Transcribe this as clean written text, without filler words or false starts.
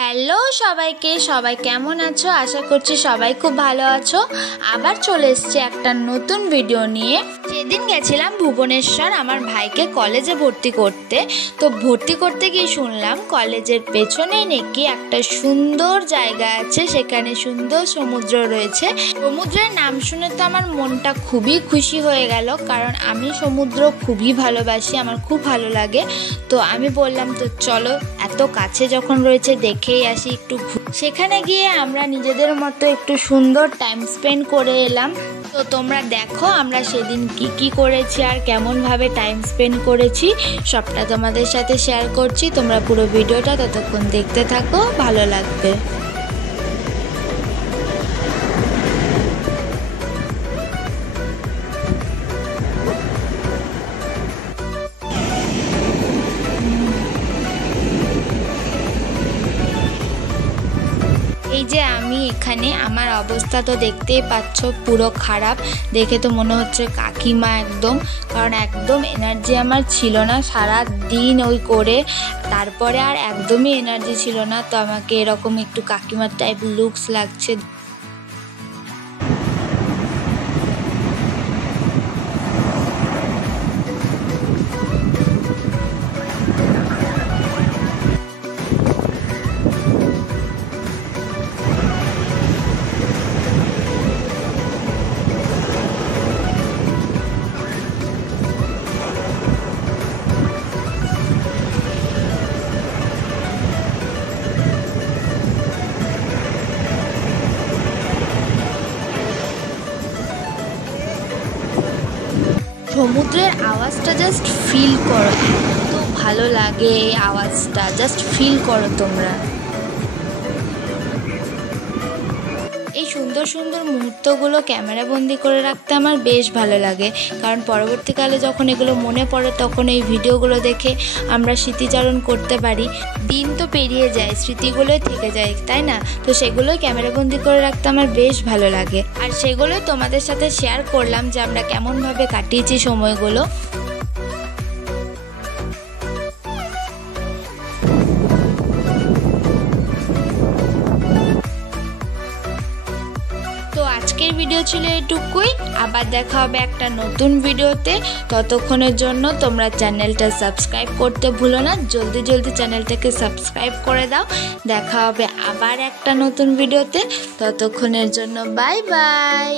Hello সবাইকে, সবাই কেমন আছো? আশা করছি সবাই খুব ভালো আছো। আবার চলে এসেছি একটা নতুন ভিডিও নিয়ে। সেদিন গেছিলাম ভুবনেশ্বর আমার ভাইকে কলেজে ভর্তি করতে। তো ভর্তি করতে গিয়ে শুনলাম কলেজের পেছনে নাকি একটা সুন্দর জায়গা আছে, সেখানে সুন্দর সমুদ্র রয়েছে। সমুদ্রের নাম শুনে তো আমার মনটা খুবই খুশি হয়ে গেল, কারণ আমি সমুদ্র খুবই ভালোবাসি, আমার খুব ভালো লাগে। তো আমি বললাম তো চলো, এত কাছে যখন রয়েছে দেখেই আসি একটু। সেখানে গিয়ে আমরা নিজেদের মতো একটু সুন্দর টাইম স্পেন্ড করে এলাম। তো তোমরা দেখো আমরা সেদিন কি করেছি আর কেমনভাবে টাইম স্পেন্ড করেছি সবটা তোমাদের সাথে শেয়ার করছি। তোমরা পুরো ভিডিওটা ততক্ষণ দেখতে থাকো, ভালো লাগবে। এই যে আমি এখানে, আমার অবস্থা তো দেখতেই পাচ্ছ, পুরো খারাপ। দেখে তো মনে হচ্ছে কাকিমা একদম, কারণ একদম এনার্জি আমার ছিল না সারা দিন ওই করে, তারপরে আর একদমই এনার্জি ছিল না। তো আমাকে এরকম একটু কাকিমার টাইপ লুকস লাগছে। সমুদ্রের আওয়াজটা জাস্ট ফিল করো, এত ভালো লাগে এই আওয়াজটা, জাস্ট ফিল করো তোমরা। এই সুন্দর সুন্দর মুহূর্তগুলো ক্যামেরা বন্দি করে রাখতে আমার বেশ ভালো লাগে, কারণ পরবর্তীকালে যখন এগুলো মনে পড়ে তখন এই ভিডিওগুলো দেখে আমরা স্মৃতিচারণ করতে পারি। দিন তো পেরিয়ে যায়, স্মৃতিগুলোই থেকে যায়, তাই না? তো সেগুলোই ক্যামেরা বন্দি করে রাখতে আমার বেশ ভালো লাগে, আর সেগুলোই তোমাদের সাথে শেয়ার করলাম যে আমরা কেমনভাবে কাটিয়েছি সময়গুলো। তো আজকের ভিডিও ছিল এটুকুই, আবার দেখা হবে একটা নতুন ভিডিওতে। ততক্ষণের জন্য তোমরা চ্যানেলটা সাবস্ক্রাইব করতে ভুলো না, জলদি জলদি চ্যানেলটাকে সাবস্ক্রাইব করে দাও। দেখা হবে আবার একটা নতুন ভিডিওতে, ততক্ষণের জন্য বাই বাই।